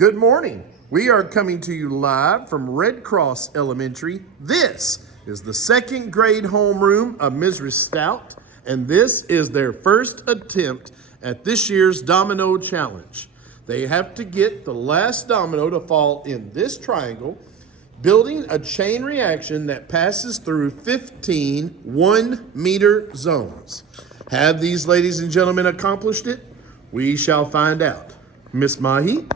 Good morning. We are coming to you live from Red Cross Elementary. This is the second grade homeroom of Mrs. Stout, and this is their first attempt at this year's domino challenge. They have to get the last domino to fall in this triangle, building a chain reaction that passes through 15 1-meter zones. Have these ladies and gentlemen accomplished it? We shall find out. Miss Mahi?